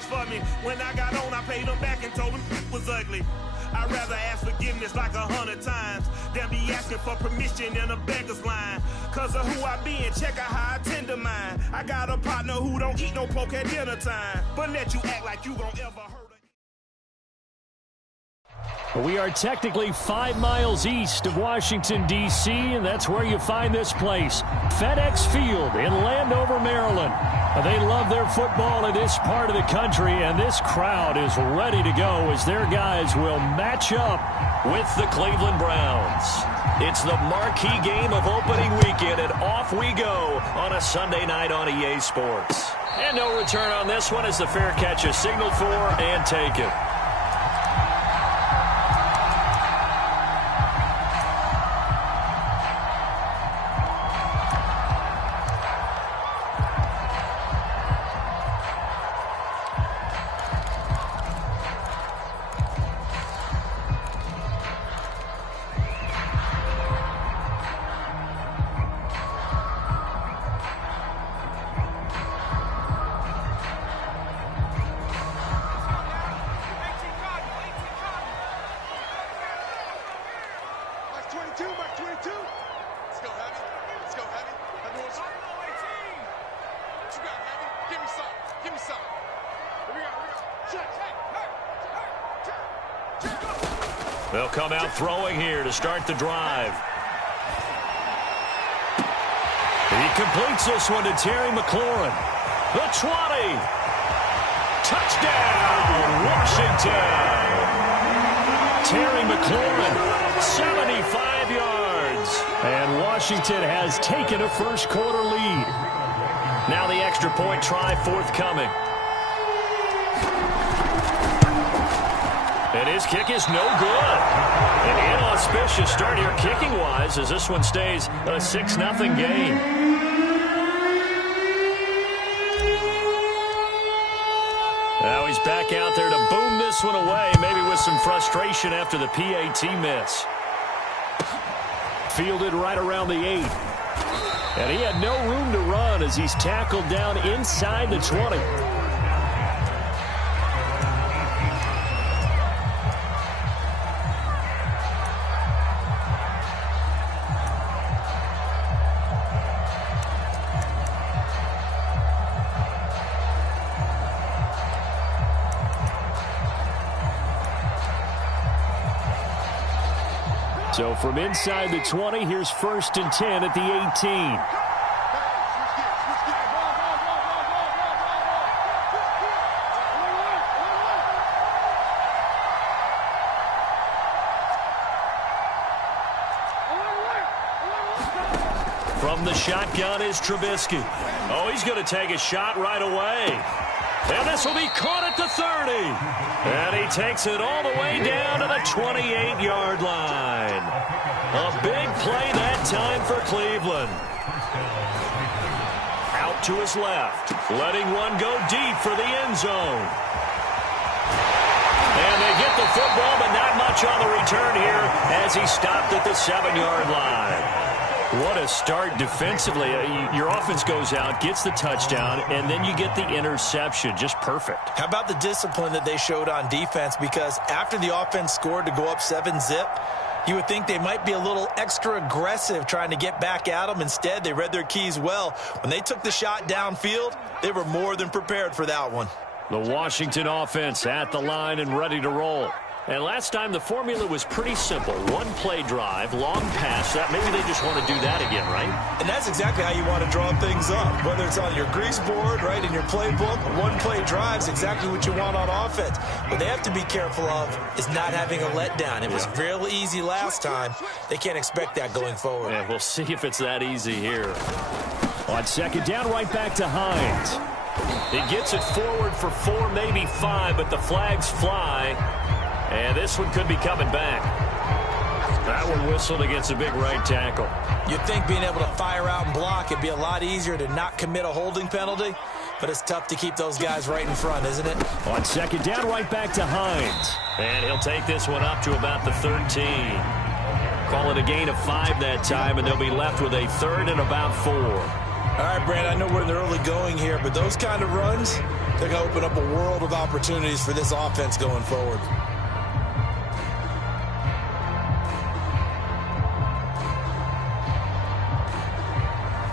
damage for me. When I got on, I paid them back and told them it was ugly. I'd rather ask forgiveness like 100 times than be asking for permission in a beggar's line. Cause of who I be and check out how I tend to mine. I got a partner who don't eat no pork at dinner time, but let you act like you gon' ever hurt. We are technically 5 miles east of Washington, D.C., and that's where you find this place, FedEx Field in Landover, Maryland. They love their football in this part of the country, and this crowd is ready to go as their guys will match up with the Cleveland Browns. It's the marquee game of opening weekend, and off we go on a Sunday night on EA Sports. And no return on this one as the fair catch is signaled for and taken. They'll come out throwing here to start the drive. He completes this one to Terry McLaurin. The 20. Touchdown, Washington. Terry McLaurin, 75 yards. And Washington has taken a first-quarter lead. Now the extra point try forthcoming. And his kick is no good. An inauspicious start here kicking-wise as this one stays a 6-0 game. Now he's back out there to boom this one away, maybe with some frustration after the PAT miss. Fielded right around the 8. And he had no room to run as he's tackled down inside the 20. So from inside the 20, here's 1st and 10 at the 18. From the shotgun is Trubisky. Oh, he's going to take a shot right away. And this will be caught at the 30. And he takes it all the way down to the 28-yard line. A big play that time for Cleveland. Out to his left. Letting one go deep for the end zone. And they get the football, but not much on the return here as he stopped at the 7-yard line. What a start defensively. Your offense goes out, gets the touchdown, and then you get the interception. Just perfect. How about the discipline that they showed on defense? Because after the offense scored to go up 7-zip, you would think they might be a little extra aggressive trying to get back at them. Instead, they read their keys well. When they took the shot downfield, they were more than prepared for that one. The Washington offense at the line and ready to roll. And last time the formula was pretty simple. One-play drive, long pass. That maybe they just want to do that again, right? And that's exactly how you want to draw things up. Whether it's on your grease board, right, in your playbook, one-play drive is exactly what you want on offense. What they have to be careful of is not having a letdown. It was real easy last time. They can't expect that going forward. Yeah, we'll see if it's that easy here. On 2nd down, right back to Hines. He gets it forward for 4, maybe 5, but the flags fly. And this one could be coming back. That one whistled against a big right tackle. You'd think being able to fire out and block, it'd be a lot easier to not commit a holding penalty. But it's tough to keep those guys right in front, isn't it? On 2nd down, right back to Hines. And he'll take this one up to about the 13. Call it a gain of 5 that time, and they'll be left with a 3rd and about 4. All right, Brand, I know we're in the early going here, but those kind of runs, they're going to open up a world of opportunities for this offense going forward.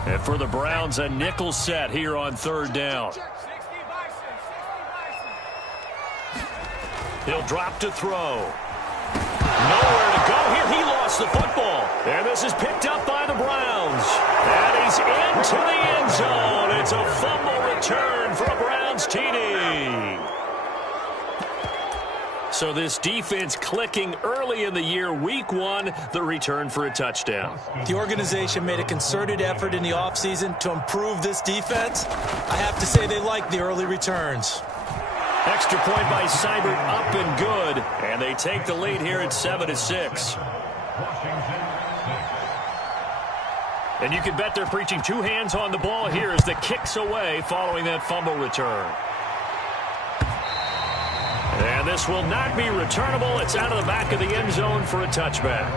And for the Browns, a nickel set here on third down. He'll drop to throw. Nowhere to go here. He lost the football. And this is picked up by the Browns. And he's into the end zone. It's a fumble return for a Browns TD. So this defense clicking early in the year. Week 1, the return for a touchdown. The organization made a concerted effort in the offseason to improve this defense. I have to say they like the early returns. Extra point by Seibert, up and good. And they take the lead here at 7-6. And you can bet they're preaching 2 hands on the ball here as the kick's away following that fumble return. And this will not be returnable. It's out of the back of the end zone for a touchback.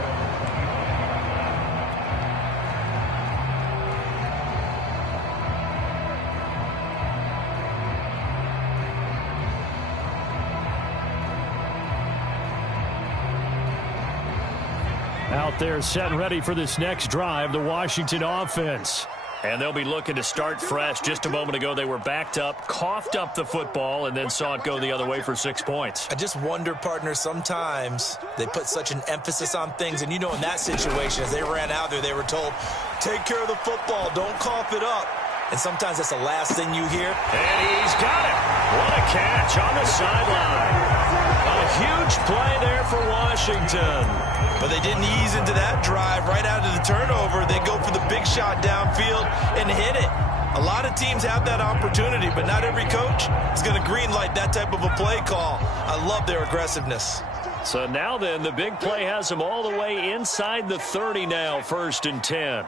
Out there set and ready for this next drive, the Washington offense. And they'll be looking to start fresh. Just a moment ago, they were backed up, coughed up the football, and then saw it go the other way for 6 points. I just wonder, partner, sometimes they put such an emphasis on things. And, you know, in that situation, as they ran out there, they were told, take care of the football, don't cough it up. And sometimes that's the last thing you hear. And he's got it. What a catch on the sideline. A huge play there for Washington. But they didn't ease into that drive right out of the turnover. They go for the big shot downfield and hit it. A lot of teams have that opportunity, but not every coach is going to green light that type of a play call. I love their aggressiveness. So now then, the big play has them all the way inside the 30 now, 1st and 10.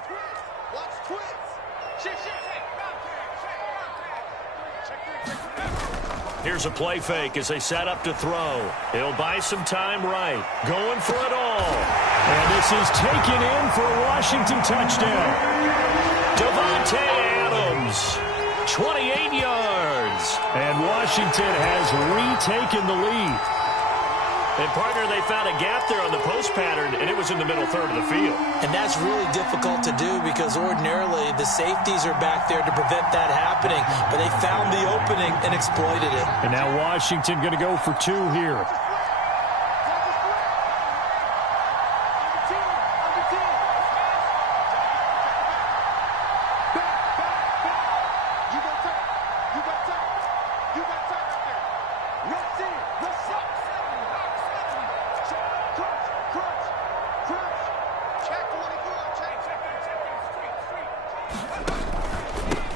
Here's a play fake as they set up to throw. He'll buy some time right. Going for it all. And this is taken in for a Washington touchdown. Devontae Adams, 28 yards. And Washington has retaken the lead. And, partner, they found a gap there on the post pattern, and it was in the middle third of the field. And that's really difficult to do because ordinarily the safeties are back there to prevent that happening. But they found the opening and exploited it. And now Washington going to go for 2 here.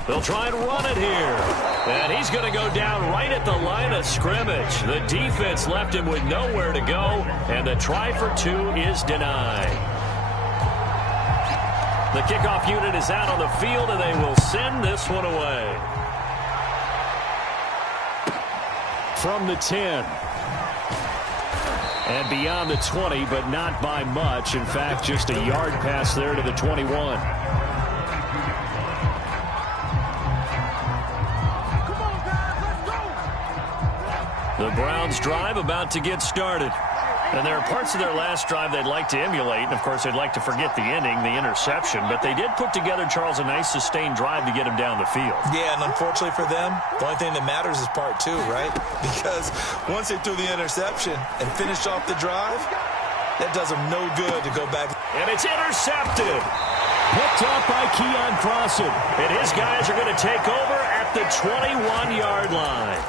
They'll try and run it here. And he's going to go down right at the line of scrimmage. The defense left him with nowhere to go, and the try for 2 is denied. The kickoff unit is out on the field, and they will send this one away. From the 10. And beyond the 20, but not by much. In fact, just a yard pass there to the 21. The Browns drive about to get started. And there are parts of their last drive they'd like to emulate. And, of course, they'd like to forget the ending, the interception. But they did put together, Charles, a nice sustained drive to get him down the field. Yeah, and unfortunately for them, the only thing that matters is part 2, right? Because once they threw the interception and finished off the drive, that does them no good to go back. And it's intercepted. Picked up by Keon Crossan. And his guys are going to take over at the 21-yard line.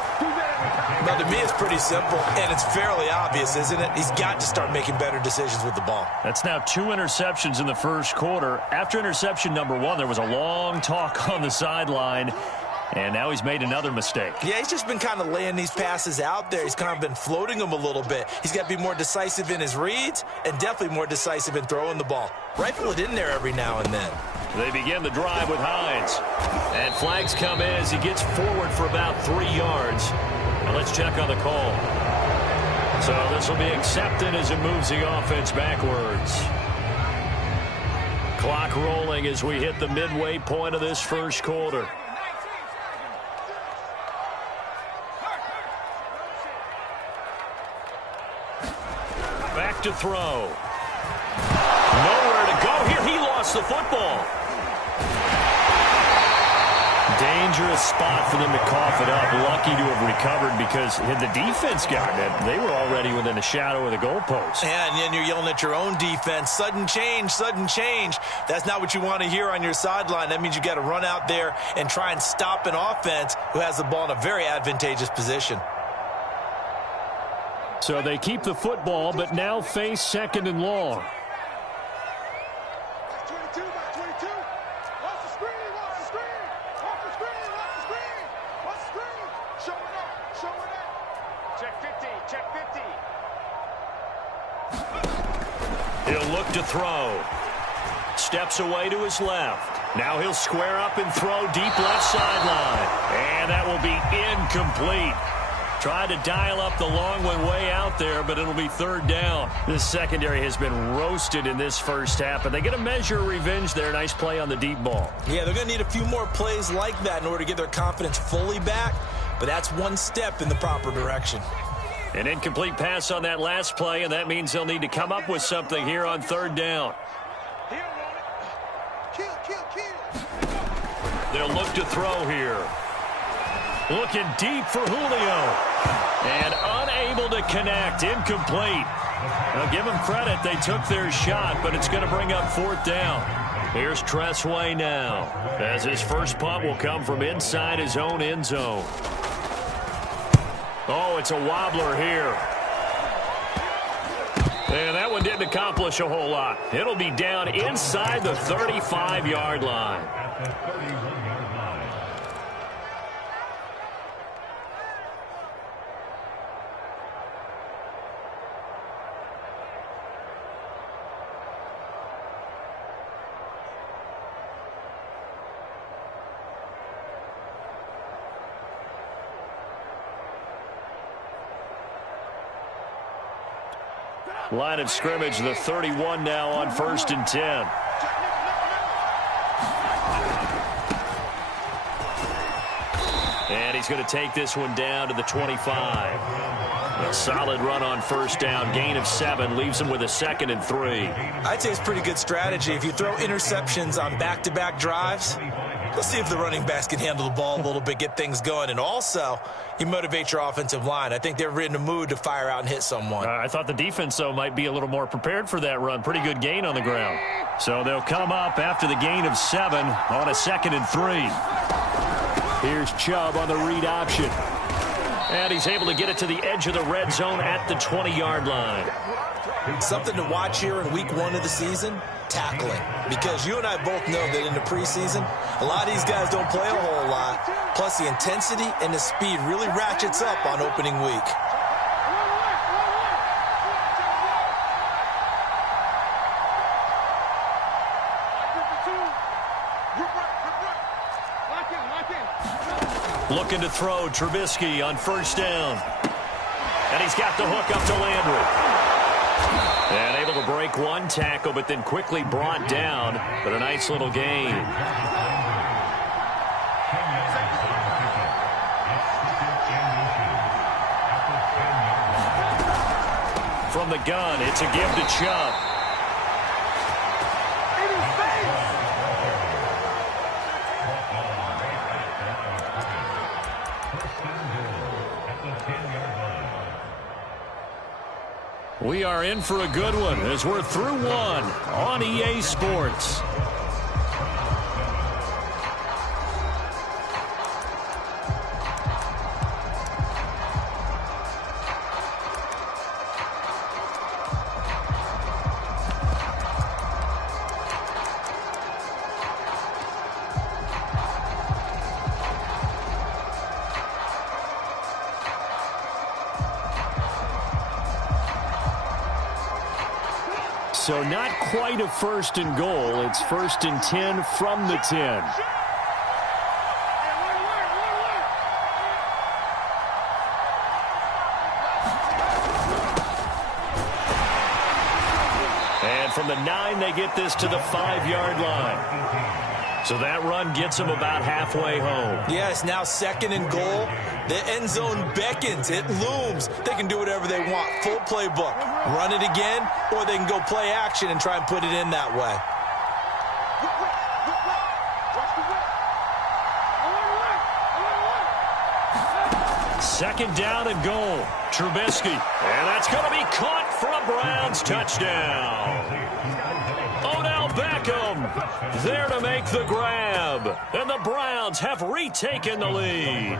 Now, to me, it's pretty simple, and it's fairly obvious, isn't it? He's got to start making better decisions with the ball. That's now 2 interceptions in the first quarter. After interception number 1, there was a long talk on the sideline, and now he's made another mistake. Yeah, he's just been kind of laying these passes out there. He's kind of been floating them a little bit. He's got to be more decisive in his reads and definitely more decisive in throwing the ball. Rifle it in there every now and then. They begin the drive with Hines. And flags come in as he gets forward for about 3 yards. Now let's check on the call. So this will be accepted as it moves the offense backwards. Clock rolling as we hit the midway point of this first quarter. back to throw. Nowhere to go here. He lost the football. Dangerous spot for them to cough it up. Lucky to have recovered because had the defense gotten it, they were already within a shadow of the goalpost. Yeah, and then you're yelling at your own defense. Sudden change, sudden change. That's not what you want to hear on your sideline. That means you got to run out there and try and stop an offense who has the ball in a very advantageous position. So they keep the football, but now face second and long. He'll look to throw. Steps away to his left. Now he'll square up and throw deep left sideline. And that will be incomplete. Tried to dial up the long one way out there, but it'll be third down. This secondary has been roasted in this first half, but they get a measure of revenge there. Nice play on the deep ball. Yeah, they're going to need a few more plays like that in order to get their confidence fully back, but that's one step in the proper direction. An incomplete pass on that last play, and that means they'll need to come up with something here on third down. They'll look to throw here. Looking deep for Julio. And unable to connect. Incomplete. Now give them credit. They took their shot, but it's going to bring up fourth down. Here's Tressway now, as his first punt will come from inside his own end zone. Oh, it's a wobbler here. And that one didn't accomplish a whole lot. It'll be down inside the 35-yard line. Line of scrimmage, the 31 now on 1st and 10. And he's going to take this one down to the 25. A solid run on first down, gain of 7, leaves him with a 2nd and 3. I'd say it's pretty good strategy. If you throw interceptions on back-to-back drives, let's see if the running backs can handle the ball a little bit, get things going. And also, you motivate your offensive line. I think they're in the mood to fire out and hit someone. I thought the defense, though, might be a little more prepared for that run. Pretty good gain on the ground. So they'll come up after the gain of 7 on a 2nd and 3. Here's Chubb on the read option. And he's able to get it to the edge of the red zone at the 20-yard line. Something to watch here in week 1 of the season, tackling. Because you and I both know that in the preseason, a lot of these guys don't play a whole lot. Plus, the intensity and the speed really ratchets up on opening week. Looking to throw, Trubisky on first down. And he's got the hook up to Landry. And able to break one tackle, but then quickly brought down. But a nice little gain. From the gun, it's a give to Chubb. We are in for a good one as we're through one on EA Sports. So not quite a first and goal. It's 1st and 10 from the 10. And from the 9, they get this to the 5-yard line. So that run gets them about halfway home. Yeah, it's now 2nd and goal. The end zone beckons. It looms. They can do whatever they want. Full playbook. Run it again, or they can go play action and try and put it in that way. 2nd down and goal. Trubisky. And that's going to be caught for a Browns touchdown. Odell Beckham there to make the grab. And the Browns have retaken the lead.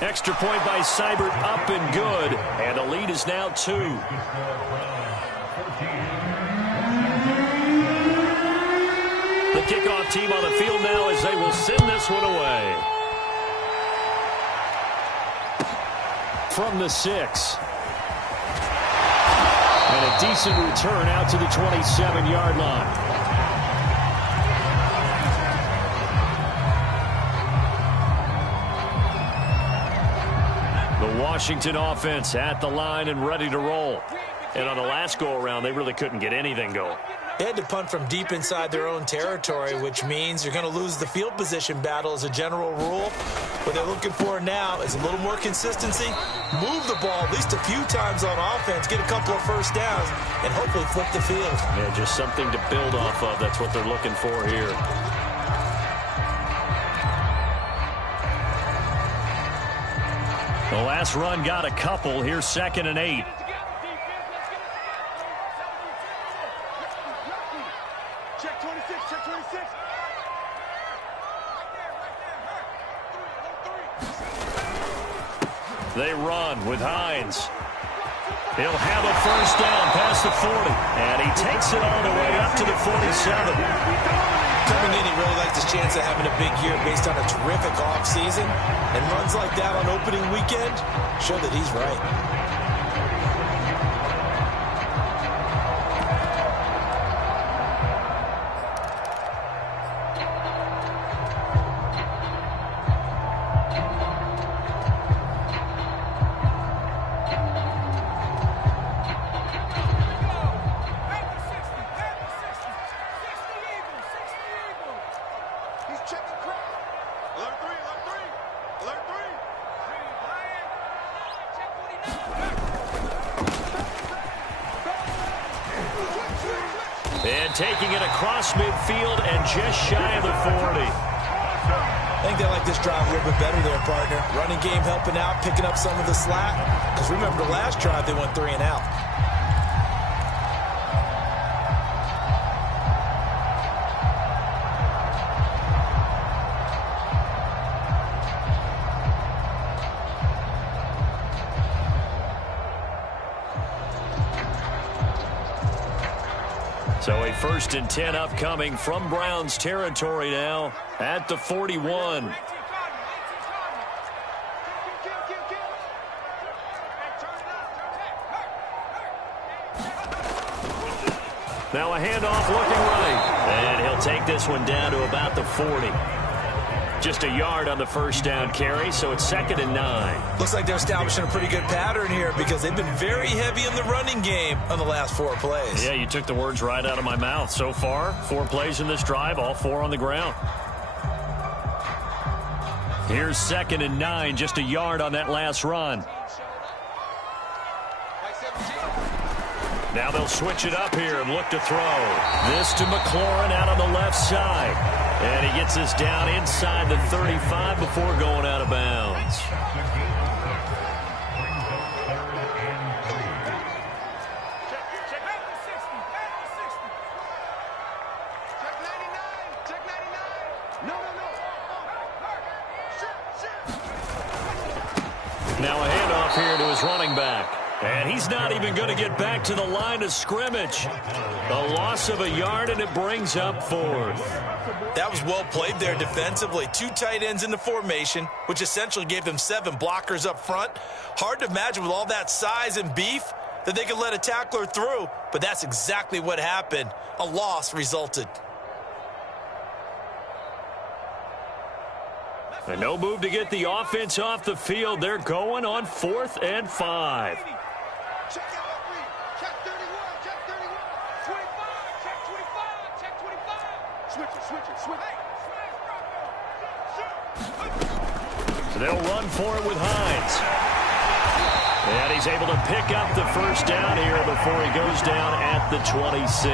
Extra point by Seibert, up and good. And the lead is now 2. The kickoff team on the field now as they will send this one away. From the 6. And a decent return out to the 27-yard line. The Washington offense at the line and ready to roll. And on the last go-around, they really couldn't get anything going. They had to punt from deep inside their own territory, which means you're going to lose the field position battle as a general rule. What they're looking for now is a little more consistency, move the ball at least a few times on offense, get a couple of first downs, and hopefully flip the field. Yeah, just something to build off of. That's what they're looking for here. The last run got a couple. Here's 2nd and 8. Check 26, check 26. They run with Hines. He'll have a first down past the 40. And he takes it all the way up to the 47. Coming in, he really liked his chance of having a big year based on a terrific offseason. And runs like that on opening weekend show that he's right. And taking it across midfield and just shy of the 40. I think they like this drive a little bit better there, partner. Running game helping out, picking up some of the slack. Because remember the last drive, they went 3 and out. So a 1st and 10 upcoming from Browns territory now at the 41. Now a handoff looking right. And he'll take this one down to about the 40. Just a yard on the first down carry, so it's 2nd and 9. Looks like they're establishing a pretty good pattern here because they've been very heavy in the running game on the last 4 plays. Yeah, you took the words right out of my mouth. So far, 4 plays in this drive, all 4 on the ground. Here's 2nd and 9, just a yard on that last run. Now they'll switch it up here and look to throw. This to McLaurin out on the left side. And he gets us down inside the 35 before going out of bounds. Now a handoff here to his running back. And he's not even going to get back to the line of scrimmage. A loss of a yard, and it brings up 4th. That was well played there defensively. 2 tight ends in the formation, which essentially gave them 7 blockers up front. Hard to imagine with all that size and beef that they could let a tackler through, but that's exactly what happened. A loss resulted. And no move to get the offense off the field. They're going on 4th and 5. Check 31, check So they'll run for it with Hines. And he's able to pick up the first down here before he goes down at the 26.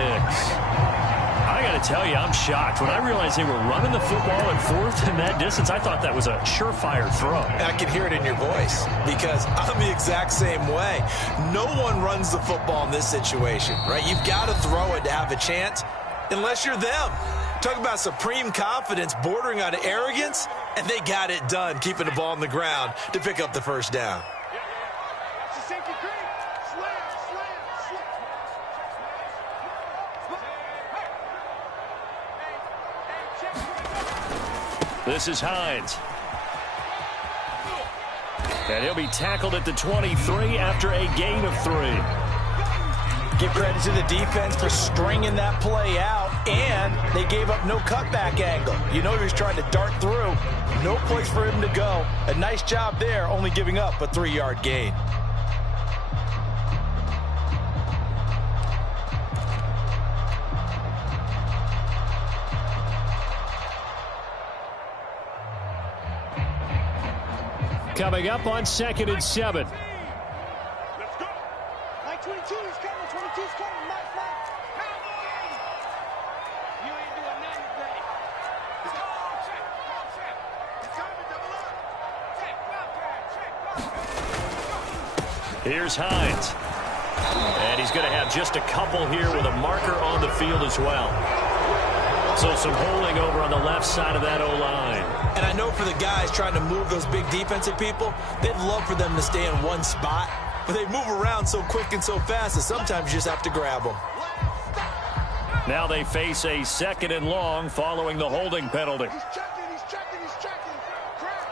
I got to tell you, I'm shocked. When I realized they were running the football at fourth in that distance, I thought that was a surefire throw. I can hear it in your voice because I'm the exact same way. No one runs the football in this situation, right? You've got to throw it to have a chance unless you're them. Talk about supreme confidence bordering on arrogance, and they got it done, keeping the ball on the ground to pick up the first down. This is Hines. And he'll be tackled at the 23 after a gain of 3. Give credit to the defense for stringing that play out, and they gave up no cutback angle. You know he was trying to dart through. No place for him to go. A nice job there, only giving up a 3-yard gain. Coming up on 2nd and 7. Let's go. Mike 22 is coming. 22 is coming. Mike. You ain't doing nothing today. Let's go. Check. It's coming. Double up. Check. Here's Hines. And he's going to have just a couple here with a marker on the field as well. So some holding over on the left side of that O-line. And I know for the guys trying to move those big defensive people, they'd love for them to stay in one spot. But they move around so quick and so fast that sometimes you just have to grab them. Now they face a 2nd and long following the holding penalty. He's checking. Crack.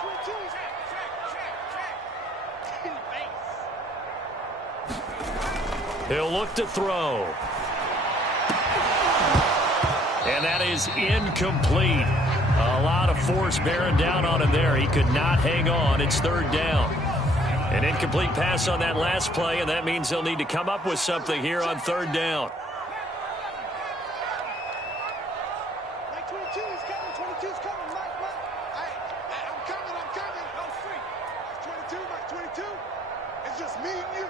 22 is check. In the face. He'll look to throw. And that is incomplete. A lot of force bearing down on him there. He could not hang on. It's 3rd down. An incomplete pass on that last play, and that means they'll need to come up with something here on 3rd down. Mike 22 is coming. 22 is coming. Mike. Hey, I'm coming. No free. 22, Mike 22. It's just me and you.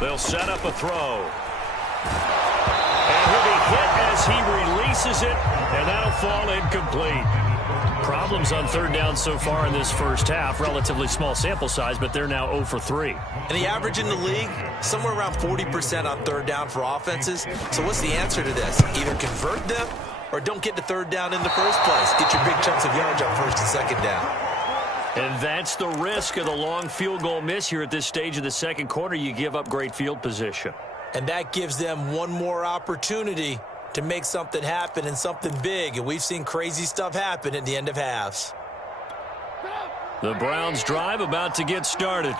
They'll set up a throw. And he'll be hit as he releases it, and that'll fall incomplete. Problems on 3rd down so far in this first half. Relatively small sample size, but they're now 0 for 3. And the average in the league, somewhere around 40% on 3rd down for offenses. So what's the answer to this? Either convert them or don't get to 3rd down in the first place. Get your big chunks of yards on 1st and 2nd down. And that's the risk of the long field goal miss here at this stage of the 2nd quarter. You give up great field position. And that gives them one more opportunity to make something happen and something big. And we've seen crazy stuff happen at the end of halves. The Browns drive about to get started.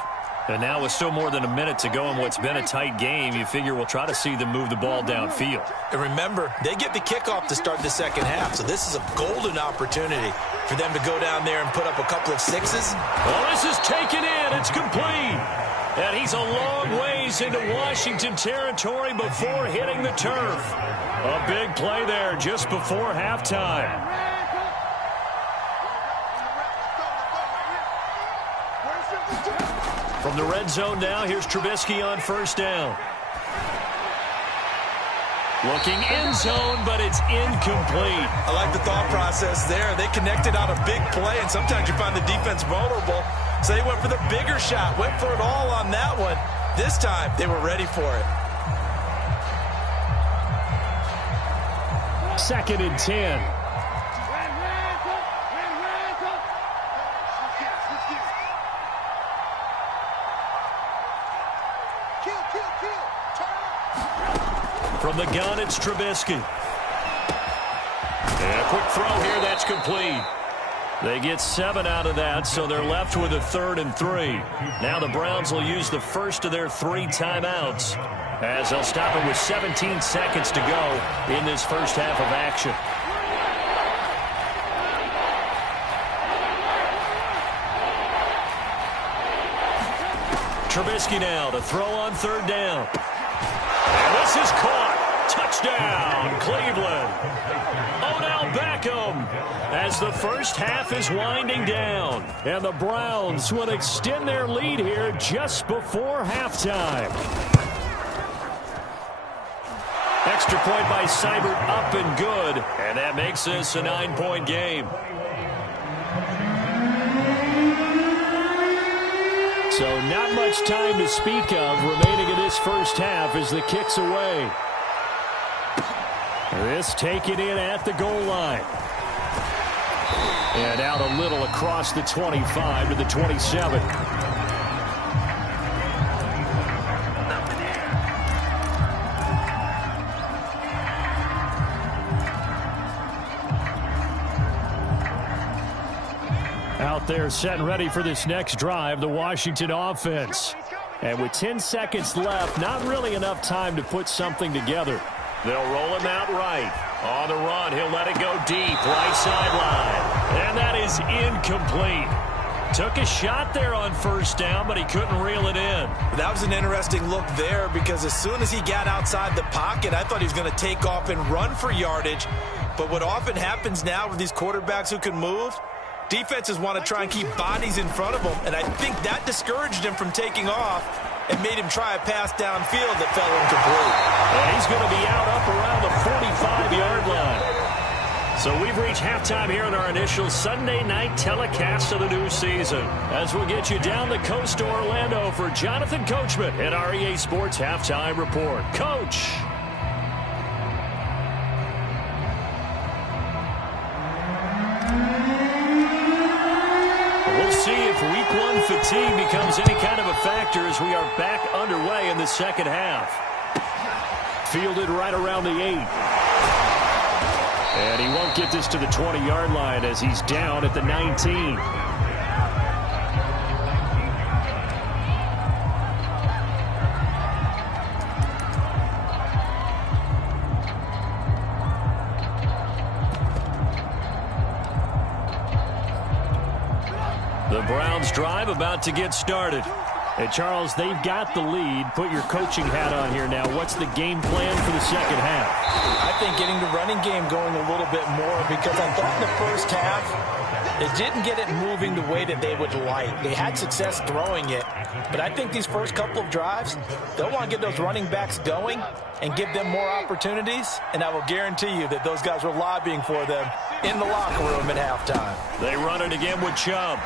And now with still more than a minute to go in what's been a tight game, you figure we'll try to see them move the ball downfield. And remember, they get the kickoff to start the 2nd half. So this is a golden opportunity for them to go down there and put up a couple of sixes. Well, this is taken in. It's complete. And he's a long ways into Washington territory before hitting the turf. A big play there just before halftime. From the red zone now, here's Trubisky on 1st down. Looking end zone, but it's incomplete. I like the thought process there. They connected on a big play, and sometimes you find the defense vulnerable. So they went for the bigger shot, went for it all on that one. This time, they were ready for it. 2nd and 10. From the gun, it's Trubisky. And a quick throw here, that's complete. They get 7 out of that, so they're left with a 3rd and 3. Now the Browns will use the first of their 3 timeouts as they'll stop it with 17 seconds to go in this first half of action. Trubisky now to throw on 3rd down. And this is caught. Touchdown, Cleveland. Odell Beckham as the first half is winding down. And the Browns will extend their lead here just before halftime. Extra point by Seibert, up and good. And that makes this a 9-point game. So not much time to speak of remaining in this first half as the kick's away. This taken in at the goal line. And out a little across the 25 to the 27. Out there set and ready for this next drive, the Washington offense. And with 10 seconds left, not really enough time to put something together. They'll roll him out right. On the run, he'll let it go deep, right sideline. And that is incomplete. Took a shot there on first down, but he couldn't reel it in. That was an interesting look there because as soon as he got outside the pocket, I thought he was going to take off and run for yardage. But what often happens now with these quarterbacks who can move, defenses want to try and keep bodies in front of them, and I think that discouraged him from taking off and made him try a pass downfield that fell incomplete. And he's going to be out up around the 45-yard line. So we've reached halftime here in our initial Sunday night telecast of the new season. As we'll get you down the coast to Orlando for Jonathan Coachman at our EA Sports Halftime Report. Coach. We'll see if week one fatigue becomes any kind of a factor as we are back underway in the second half. Fielded right around the 8. And he won't get this to the 20-yard line as he's down at the 19. The Browns drive about to get started. Hey, Charles, they've got the lead. Put your coaching hat on here now. What's the game plan for the second half? I think getting the running game going a little bit more because I thought in the first half they didn't get it moving the way that they would like. They had success throwing it, but I think these first couple of drives, they'll want to get those running backs going and give them more opportunities, and I will guarantee you that those guys were lobbying for them in the locker room at halftime. They run it again with Chubb.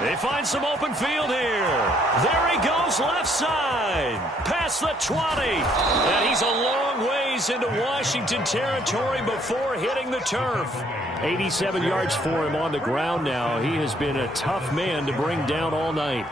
They find some open field here. There he goes left side. Past the 20. And he's a long ways into Washington territory before hitting the turf. 87 yards for him on the ground now. He has been a tough man to bring down all night.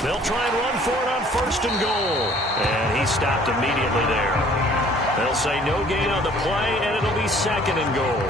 They'll try and run for it on first and goal. And he stopped immediately there. They'll say no gain on the play, and it'll be second and goal.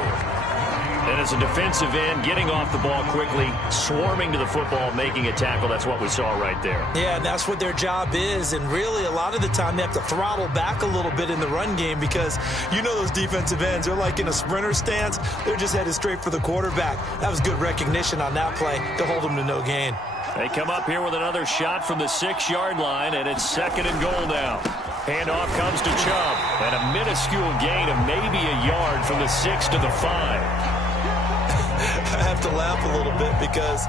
And as a defensive end, getting off the ball quickly, swarming to the football, making a tackle, that's what we saw right there. Yeah, and that's what their job is. And really, a lot of the time, they have to throttle back a little bit in the run game because you know those defensive ends, they're like in a sprinter stance. They're just headed straight for the quarterback. That was good recognition on that play to hold them to no gain. They come up here with another shot from the 6-yard line, and it's second and goal now. Handoff comes to Chubb, and a minuscule gain of maybe a yard from the 6 to the 5. I have to laugh a little bit because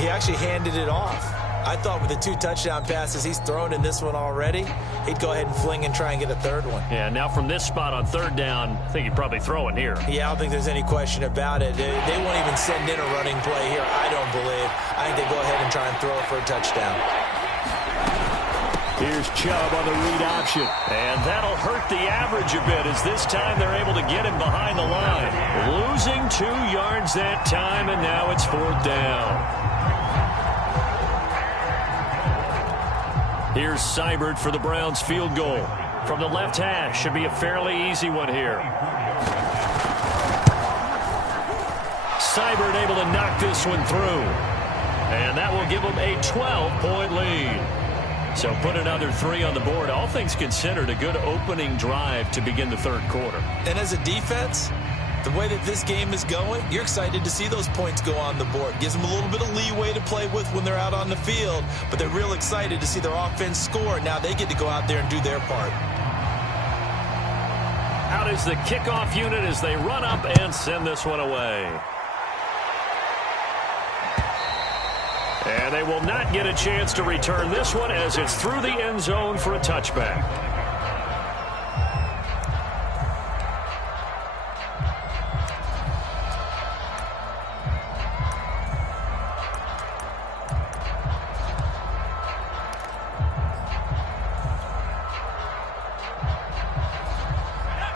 he actually handed it off. I thought with the 2 touchdown passes he's thrown in this one already, he'd go ahead and fling and try and get a third one. Yeah, now from this spot on third down, I think he'd probably throw it here. Yeah, I don't think there's any question about it. They won't even send in a running play here, I don't believe. I think they go ahead and try and throw it for a touchdown. Here's Chubb on the read option. And that'll hurt the average a bit as this time they're able to get him behind the line. Losing 2 yards that time, and now it's fourth down. Here's Seibert for the Browns field goal. From the left hash, should be a fairly easy one here. Seibert able to knock this one through. And that will give them a 12-point lead. So put another 3 on the board. All things considered, a good opening drive to begin the third quarter. And as a defense, the way that this game is going, you're excited to see those points go on the board. Gives them a little bit of leeway to play with when they're out on the field, but they're real excited to see their offense score. Now they get to go out there and do their part. Out is the kickoff unit as they run up and send this one away. And they will not get a chance to return this one as it's through the end zone for a touchback.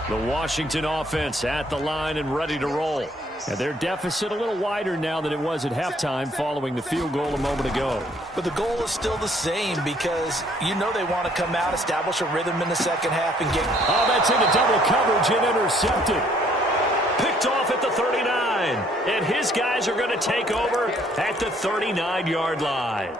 The Washington offense at the line and ready to roll. And their deficit a little wider now than it was at halftime following the field goal a moment ago. But the goal is still the same because you know they want to come out, establish a rhythm in the second half and get... Oh, that's into double coverage and intercepted. Picked off at the 39. And his guys are going to take over at the 39-yard line.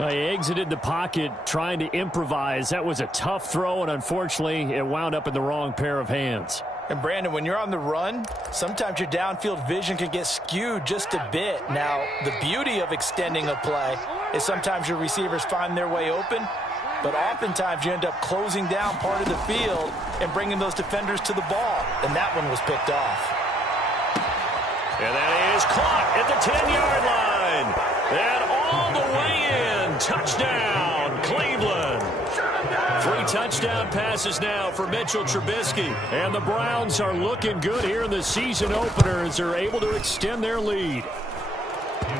Well, he exited the pocket trying to improvise. That was a tough throw, and unfortunately, it wound up in the wrong pair of hands. And, Brandon, when you're on the run, sometimes your downfield vision can get skewed just a bit. Now, the beauty of extending a play is sometimes your receivers find their way open, but oftentimes you end up closing down part of the field and bringing those defenders to the ball, and that one was picked off. And that is caught at the 10-yard line. And all the way in. Touchdown, Cleveland. 3 touchdown passes now for Mitchell Trubisky. And the Browns are looking good here in the season opener as they're able to extend their lead.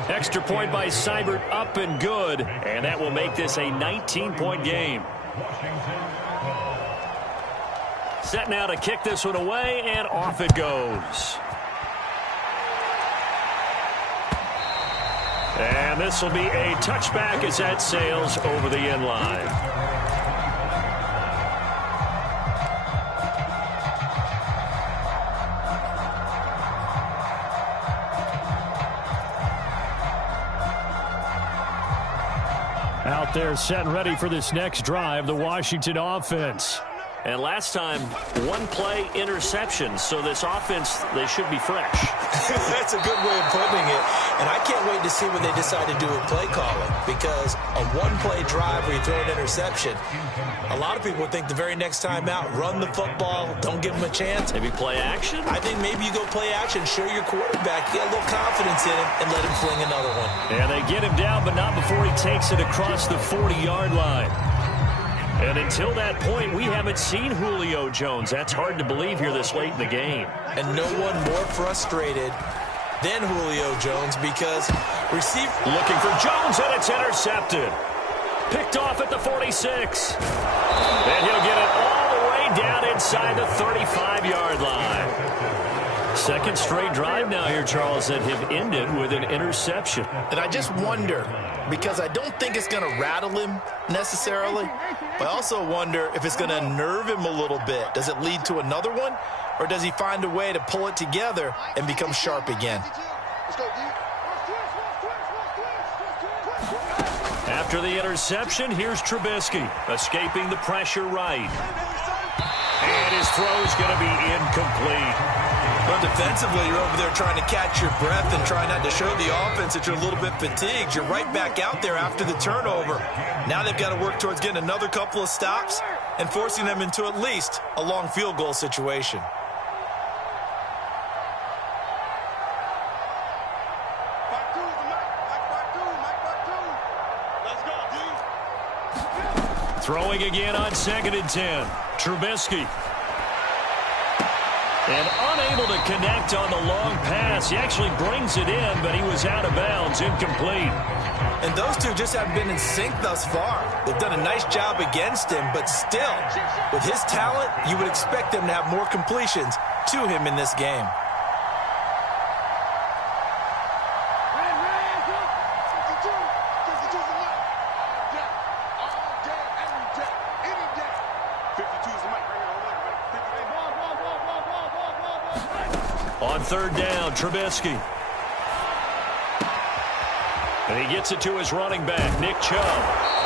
Extra point by Seibert up and good. And that will make this a 19-point game. Set now to kick this one away, and off it goes. And this will be a touchback as that sails over the end line. Out there set and ready for this next drive, the Washington offense. And last time, 1-play interception, so this offense, they should be fresh. That's a good way of putting it. And I can't wait to see what they decide to do with play calling, because a 1-play drive where you throw an interception, a lot of people would think the very next time out, run the football, don't give them a chance. Maybe play action? I think maybe you go play action, show your quarterback, get a little confidence in him, and let him fling another one. And they get him down, but not before he takes it across the 40-yard line. And until that point, we haven't seen Julio Jones. That's hard to believe here this late in the game. And no one more frustrated than Julio Jones because looking for Jones, and it's intercepted. Picked off at the 46. And he'll get it all the way down inside the 35-yard line. Second straight drive now here, Charles, that have ended with an interception. And I just wonder, because I don't think it's going to rattle him necessarily, but I also wonder if it's going to nerve him a little bit. Does it lead to another one, or does he find a way to pull it together and become sharp again? After the interception, here's Trubisky, escaping the pressure right. And his throw's going to be incomplete. Well, defensively, you're over there trying to catch your breath and try not to show the offense that you're a little bit fatigued. You're right back out there after the turnover. Now they've got to work towards getting another couple of stops and forcing them into at least a long field goal situation. Throwing again on 2nd and 10. Trubisky. And unable to connect on the long pass. He actually brings it in, but he was out of bounds, incomplete. And those two just haven't been in sync thus far. They've done a nice job against him, but still, with his talent, you would expect them to have more completions to him in this game. On 3rd down, Trubisky. And he gets it to his running back, Nick Chubb.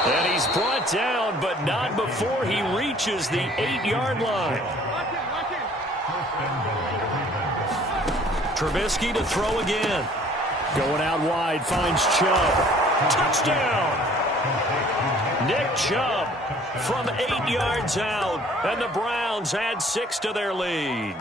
And he's brought down, but not before he reaches the 8-yard line. Trubisky to throw again. Going out wide, finds Chubb. Touchdown! Nick Chubb from 8 yards out, and the Browns add 6 to their lead.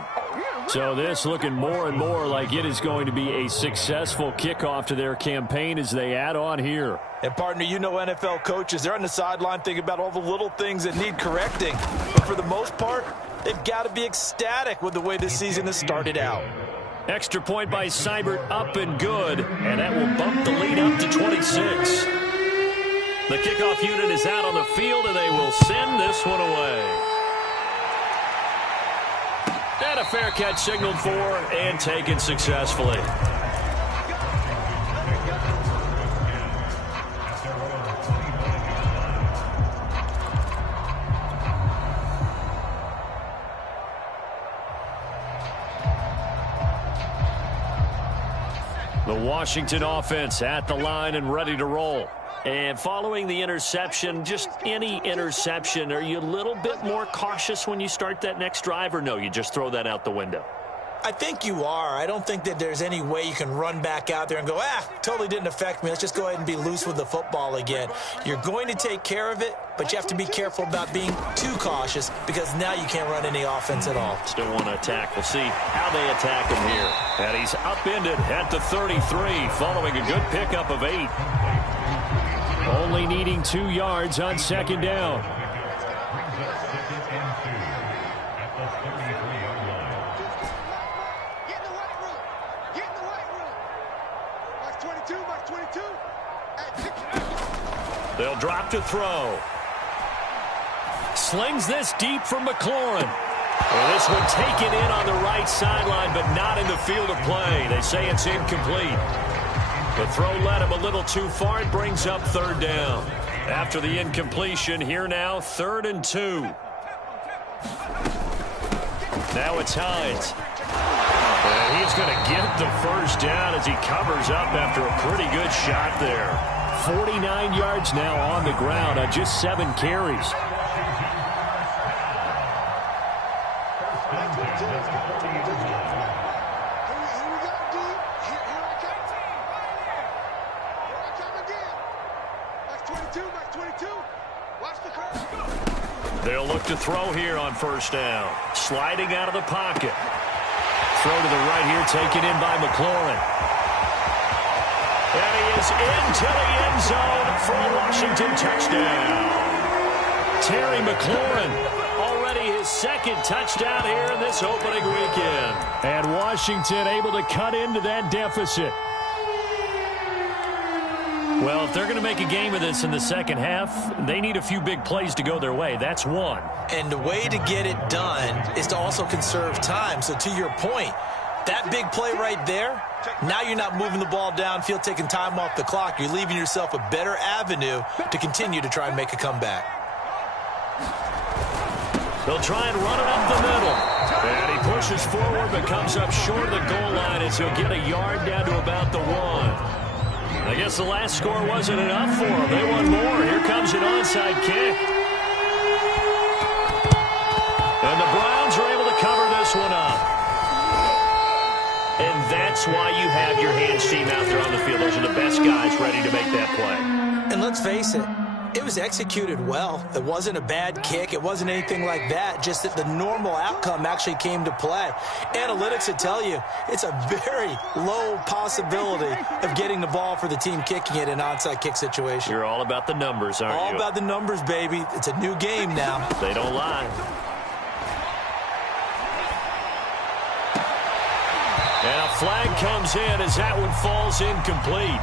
So this looking more and more like it is going to be a successful kickoff to their campaign as they add on here. And, partner, you know NFL coaches, they're on the sideline thinking about all the little things that need correcting. But for the most part, they've got to be ecstatic with the way this season has started out. Extra point by Seibert, up and good, and that will bump the lead up to 26. The kickoff unit is out on the field, and they will send this one away. And a fair catch signaled for and taken successfully. The Washington offense at the line and ready to roll. And following the interception, just any interception, are you a little bit more cautious when you start that next drive, or no, you just throw that out the window? I think you are. I don't think that there's any way you can run back out there and go, totally didn't affect me. Let's just go ahead and be loose with the football again. You're going to take care of it, but you have to be careful about being too cautious because now you can't run any offense at all. Still want to attack. We'll see how they attack him here. And he's upended at the 33 following a good pickup of 8. Only needing 2 yards on second down. They'll drop to throw. Slings this deep from McLaurin. Well, this one taken in on the right sideline, but not in the field of play. They say it's incomplete. The throw led him a little too far. It brings up third down. After the incompletion, here now, 3rd and 2. Now it's Hines. And he's going to get the first down as he covers up after a pretty good shot there. 49 yards now on the ground on just 7 carries. They'll look to throw here on first down. Sliding out of the pocket. Throw to the right here, taken in by McLaurin. And he is into the end zone for a Washington touchdown. Terry McLaurin, already his 2nd touchdown here in this opening weekend. And Washington able to cut into that deficit. Well, if they're going to make a game of this in the second half, they need a few big plays to go their way. That's one. And the way to get it done is to also conserve time. So to your point, that big play right there, now you're not moving the ball downfield, taking time off the clock. You're leaving yourself a better avenue to continue to try and make a comeback. They'll try and run it up the middle. And he pushes forward but comes up short of the goal line as he'll get a yard down to about the 1. I guess the last score wasn't enough for them. They want more. Here comes an onside kick. And the Browns are able to cover this one up. And that's why you have your hands team out there on the field. Those are the best guys ready to make that play. And let's face it, it was executed well. It wasn't a bad kick. It wasn't anything like that. Just that the normal outcome actually came to play. Analytics would tell you it's a very low possibility of getting the ball for the team kicking it in an onside kick situation. You're all about the numbers, aren't you? All about the numbers, baby. It's a new game now. They don't lie. And a flag comes in as that one falls incomplete.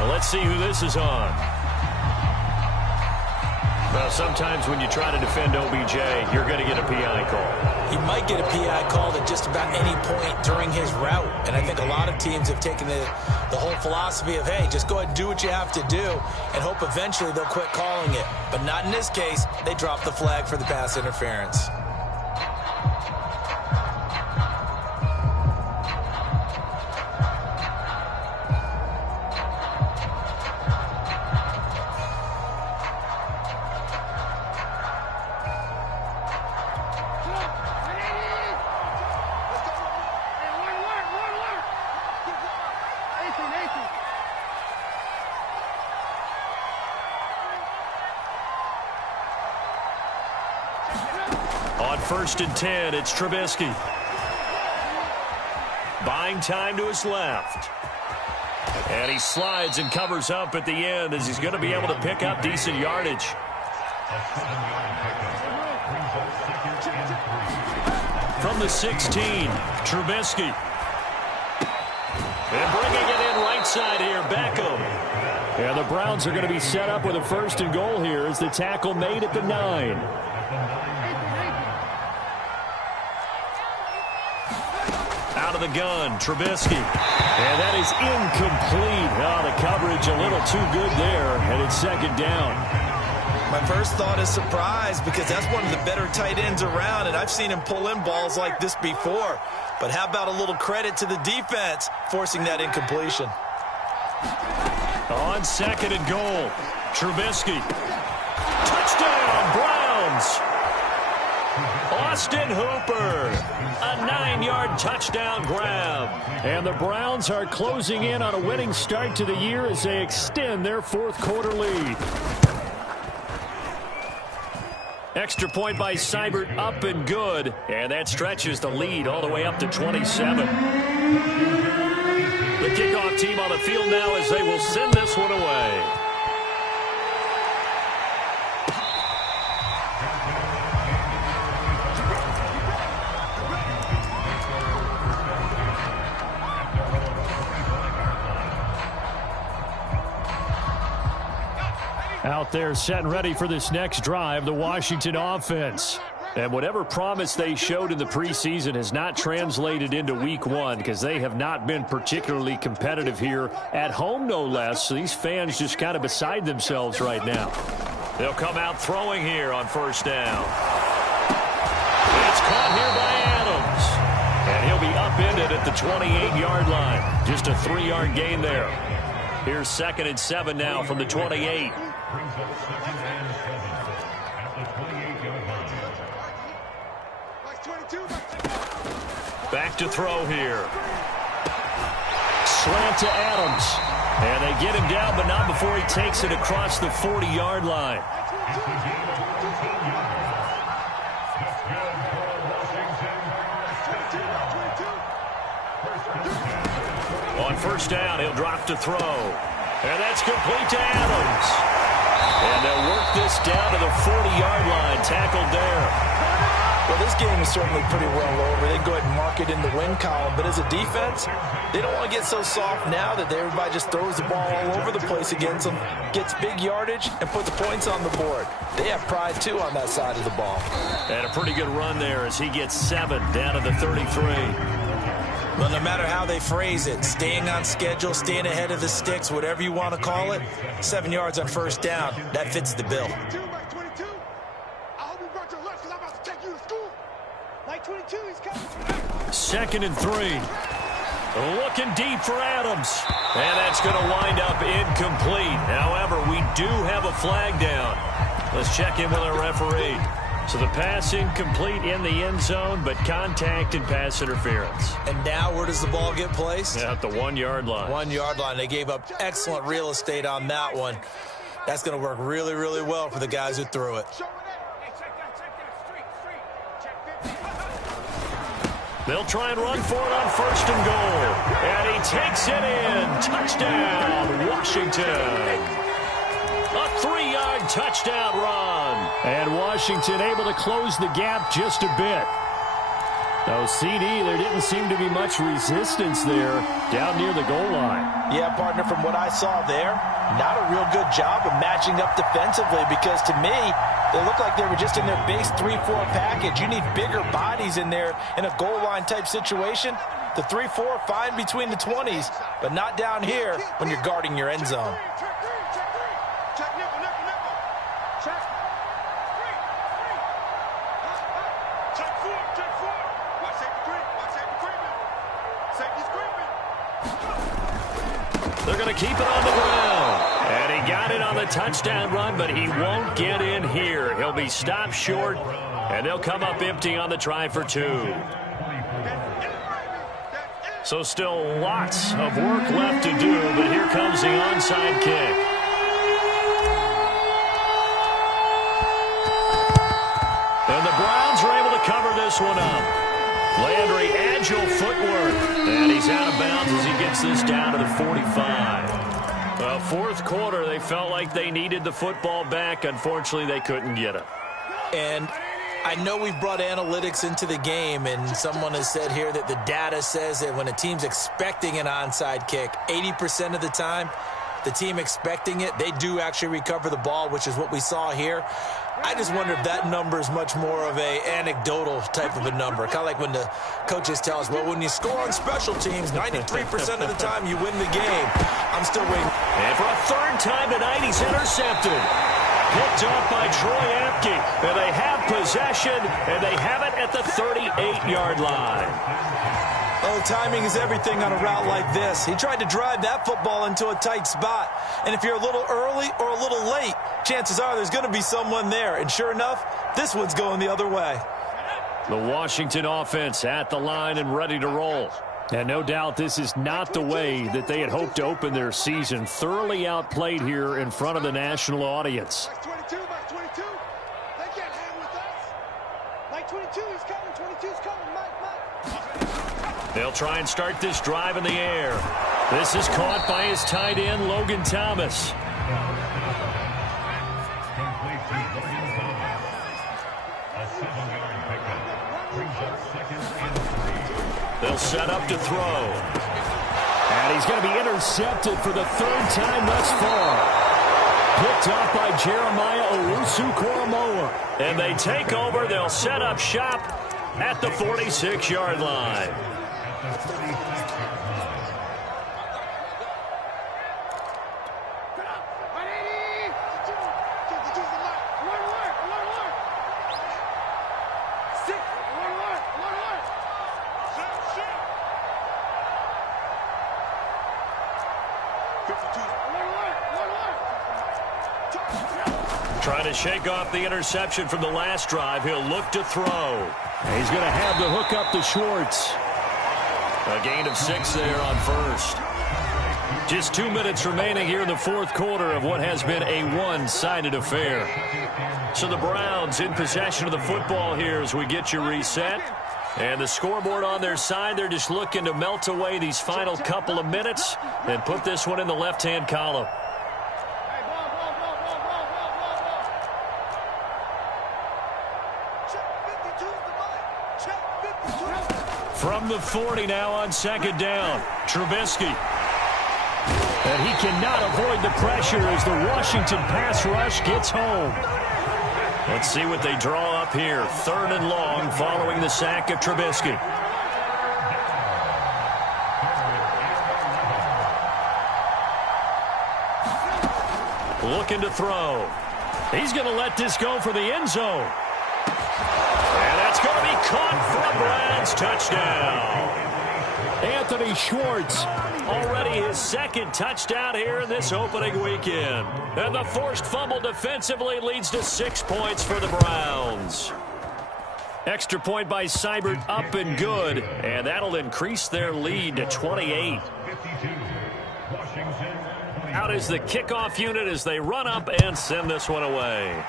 Well, let's see who this is on. Well, sometimes when you try to defend OBJ, you're going to get a PI call. You might get a PI call at just about any point during his route. And I think a lot of teams have taken the whole philosophy of, hey, just go ahead and do what you have to do and hope eventually they'll quit calling it. But not in this case. They dropped the flag for the pass interference. 1st and 10. It's Trubisky. Buying time to his left. And he slides and covers up at the end as he's going to be able to pick up decent yardage. From the 16, Trubisky. And bringing it in right side here, Beckham. And the Browns are going to be set up with a 1st and goal here as the tackle made at the 9. Out of the gun, Trubisky. And that is incomplete. Oh, the coverage a little too good there, and it's 2nd down. My first thought is surprise because that's one of the better tight ends around, and I've seen him pull in balls like this before. But how about a little credit to the defense forcing that incompletion? On 2nd and goal, Trubisky. Touchdown, Browns! Austin Hooper, a 9-yard touchdown grab. And the Browns are closing in on a winning start to the year as they extend their 4th quarter lead. Extra point by Seibert, up and good. And that stretches the lead all the way up to 27. The kickoff team on the field now as they will send this one away. Out there set and ready for this next drive, the Washington offense. And whatever promise they showed in the preseason has not translated into week 1 because they have not been particularly competitive here at home, no less. So these fans just kind of beside themselves right now. They'll come out throwing here on 1st down. It's caught here by Adams. And he'll be upended at the 28-yard line. Just a 3-yard gain there. Here's 2nd and 7 now from the 28. Back to throw here. Slant to Adams. And they get him down, but not before he takes it across the 40-yard line. On 1st down, he'll drop to throw. And that's complete to Adams. And they'll work this down to the 40-yard line. Tackled there. Well, this game is certainly pretty well over. They can go ahead and mark it in the win column. But as a defense, they don't want to get so soft now that everybody just throws the ball all over the place against them, gets big yardage, and puts points on the board. They have pride, too, on that side of the ball. And a pretty good run there as he gets 7 down to the 33. Well, no matter how they phrase it, staying on schedule, staying ahead of the sticks, whatever you want to call it, 7 yards on 1st down, that fits the bill. Second and 3. Looking deep for Adams. And that's going to wind up incomplete. However, we do have a flag down. Let's check in with our referee. So the pass incomplete in the end zone, but contact and pass interference. And now where does the ball get placed? At the 1-yard line. 1-yard line. They gave up excellent real estate on that one. That's going to work really, really well for the guys who threw it. They'll try and run for it on 1st and goal. And he takes it in. Touchdown, Washington. A 3-yard touchdown run. And Washington able to close the gap just a bit. Now, CD, there didn't seem to be much resistance there down near the goal line. Yeah, partner, from what I saw there, not a real good job of matching up defensively because to me, they look like they were just in their base 3-4 package. You need bigger bodies in there in a goal line type situation. The 3-4, fine between the 20s, but not down here when you're guarding your end zone. They're going to keep it on the ground. And he got it on the touchdown run, but he won't get in here. He'll be stopped short, and they'll come up empty on the try for 2. So still lots of work left to do, but here comes the onside kick. And the Browns are able to cover this one up. Landry, agile footwork. And he's out of bounds as he gets this down to the 45. Well, fourth quarter, they felt like they needed the football back. Unfortunately, they couldn't get it. And I know we've brought analytics into the game, and someone has said here that the data says that when a team's expecting an onside kick, 80% of the time, the team expecting it, they do actually recover the ball, which is what we saw here. I just wonder if that number is much more of a anecdotal type of a number. Kind of like when the coaches tell us, well, when you score on special teams, 93% of the time you win the game. I'm still waiting. And for a third time tonight, he's intercepted. Picked off by Troy Apke. And they have possession, and they have it at the 38-yard line. Oh, timing is everything on a route like this. He tried to drive that football into a tight spot. And if you're a little early or a little late, chances are there's going to be someone there. And sure enough, this one's going the other way. The Washington offense at the line and ready to roll. And no doubt this is not the way that they had hoped to open their season. Thoroughly outplayed here in front of the national audience. Mike 22, Mike 22. They can't hang with us. Mike 22 is coming, 22 is coming, Mike. They'll try and start this drive in the air. This is caught by his tight end, Logan Thomas. They'll set up to throw. And he's going to be intercepted for the third time thus far. Picked off by Jeremiah Owusu-Koramoah. And they take over. They'll set up shop at the 46-yard line. Trying to shake off the interception from the last drive. He'll look to throw. And he's going to have the hook up to Schwartz. A gain of 6 there on first. Just 2 minutes remaining here in the fourth quarter of what has been a one-sided affair. So the Browns in possession of the football here as we get you reset. And the scoreboard on their side, they're just looking to melt away these final couple of minutes and put this one in the left-hand column. From the 40 now on second down, Trubisky. And he cannot avoid the pressure as the Washington pass rush gets home. Let's see what they draw up here. Third and long following the sack of Trubisky. Looking to throw. He's going to let this go for the end zone. And that's going to be caught for a Browns touchdown. Anthony Schwartz, already his second touchdown here in this opening weekend. And the forced fumble defensively leads to 6 points for the Browns. Extra point by Seibert up and good. And that'll increase their lead to 28. Out is the kickoff unit as they run up and send this one away.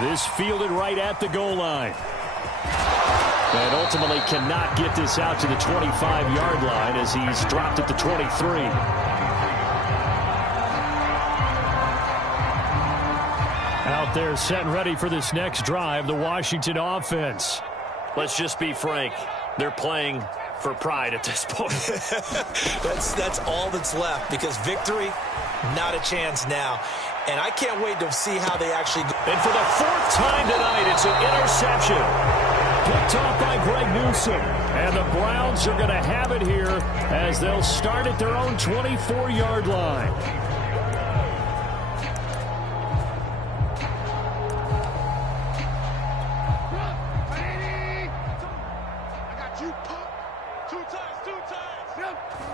This fielded right at the goal line. And ultimately cannot get this out to the 25-yard line as he's dropped at the 23. Out there set and ready for this next drive, the Washington offense. Let's just be frank. They're playing for pride at this point. That's all that's left, because victory, not a chance now. And I can't wait to see how they actually go. And for the fourth time tonight, it's an interception. Picked off by Greg Newsome. And the Browns are going to have it here as they'll start at their own 24-yard line.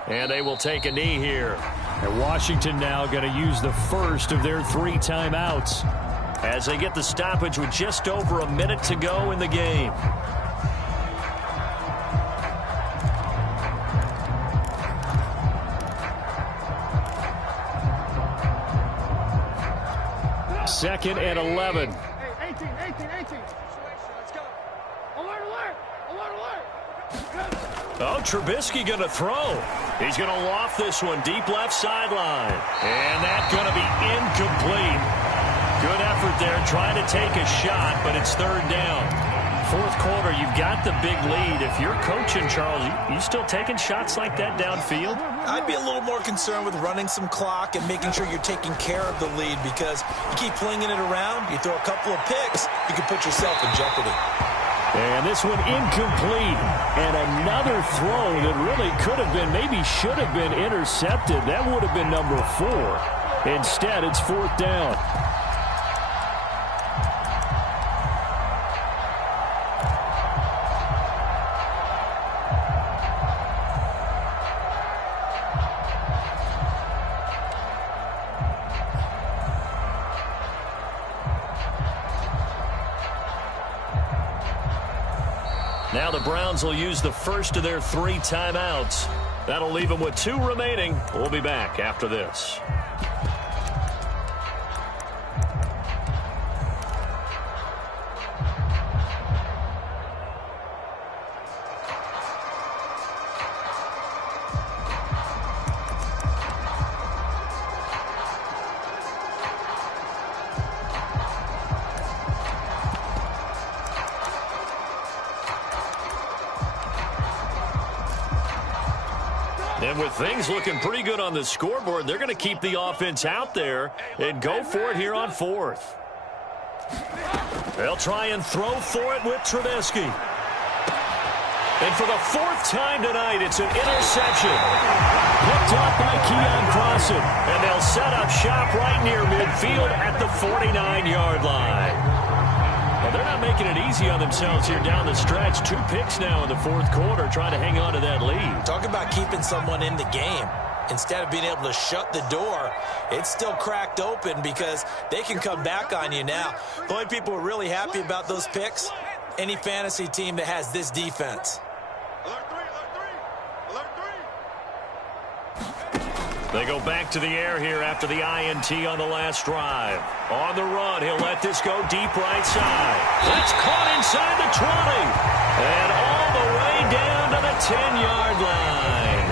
And they will take a knee here. And Washington now going to use the first of their 3 timeouts as they get the stoppage with just over a minute to go in the game. Second and 11. 18. Oh, Trubisky going to throw. He's going to loft this one deep left sideline. And that's going to be incomplete. Good effort there, trying to take a shot, but it's third down. Fourth quarter, you've got the big lead. If you're coaching, Charles, you still taking shots like that downfield? I'd be a little more concerned with running some clock and making sure you're taking care of the lead, because you keep flinging it around, you throw a couple of picks, you can put yourself in jeopardy. And this one incomplete. And another throw that really could have been, maybe should have been intercepted. That would have been number 4. Instead, it's fourth down. Now the Browns will use the first of their 3 timeouts. That'll leave them with 2 remaining. We'll be back after this. And with things looking pretty good on the scoreboard, they're going to keep the offense out there and go for it here on fourth. They'll try and throw for it with Trubisky. And for the 4th time tonight, it's an interception. Picked off by Keon Crossan. And they'll set up shop right near midfield at the 49-yard line. Well, they're not making it easy on themselves here down the stretch. 2 picks now in the fourth quarter, trying to hang on to that lead. Talk about keeping someone in the game. Instead of being able to shut the door, it's still cracked open because they can come back on you now. The only people who are really happy about those picks, any fantasy team that has this defense. They go back to the air here after the INT on the last drive. On the run, he'll let this go deep right side. That's caught inside the 20. And all the way down to the 10-yard line.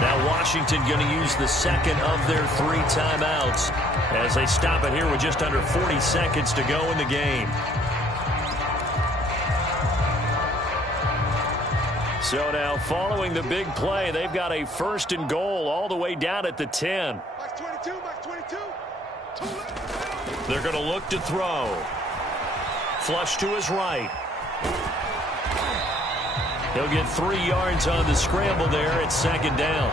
Now Washington going to use the second of their 3 timeouts as they stop it here with just under 40 seconds to go in the game. So now, following the big play, they've got a 1st and goal all the way down at the 10. Max 22, Max 22. They're going to look to throw. Flush to his right. He'll get 3 yards on the scramble there at 2nd down.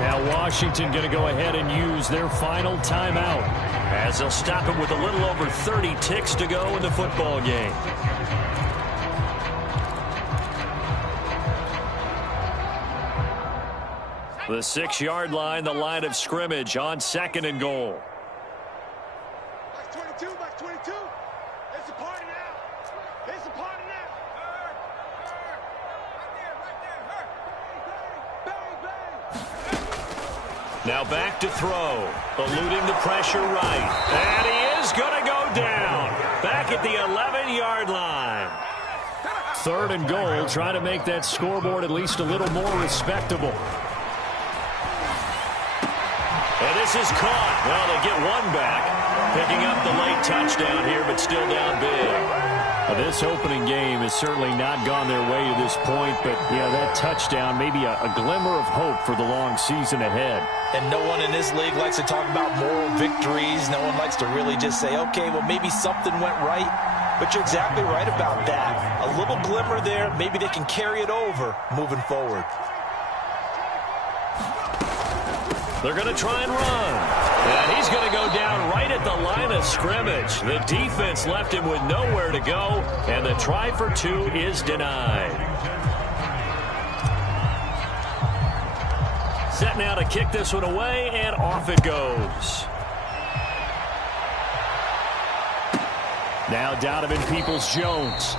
Now Washington going to go ahead and use their final timeout as they'll stop it with a little over 30 ticks to go in the football game. The 6-yard line, the line of scrimmage on 2nd and goal. Max 22, Max 22. It's a party now. It's a party now. Now back to throw. Eluding the pressure right. And he is going to go down. Back at the 11-yard line. 3rd and goal, trying to make that scoreboard at least a little more respectable. And this is caught. Well, they get 1 back. Picking up the late touchdown here, but still down big. Well, this opening game has certainly not gone their way to this point, but, yeah, that touchdown, maybe a glimmer of hope for the long season ahead. And no one in this league likes to talk about moral victories. No one likes to really just say, okay, well, maybe something went right. But you're exactly right about that. A little glimmer there. Maybe they can carry it over moving forward. They're going to try and run. And he's going to go down right at the line of scrimmage. The defense left him with nowhere to go, and the try for 2 is denied. Set now to kick this one away, and off it goes. Now Donovan Peoples-Jones.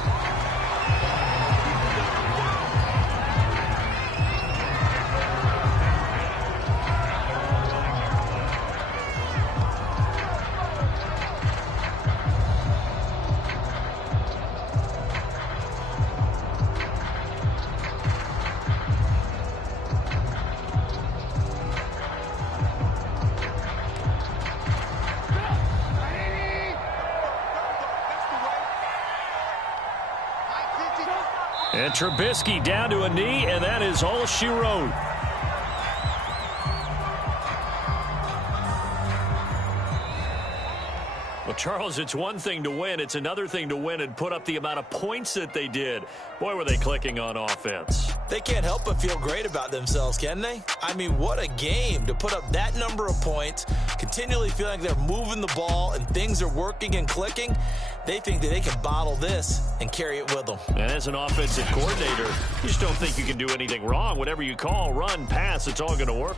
And Trubisky down to a knee, and that is all she wrote. Well, Charles, it's one thing to win. It's another thing to win and put up the amount of points that they did. Boy, were they clicking on offense. They can't help but feel great about themselves, can they? I mean, what a game to put up that number of points, continually feeling like they're moving the ball and things are working and clicking. They think that they can bottle this and carry it with them. And as an offensive coordinator, you just don't think you can do anything wrong. Whatever you call, run, pass, it's all going to work.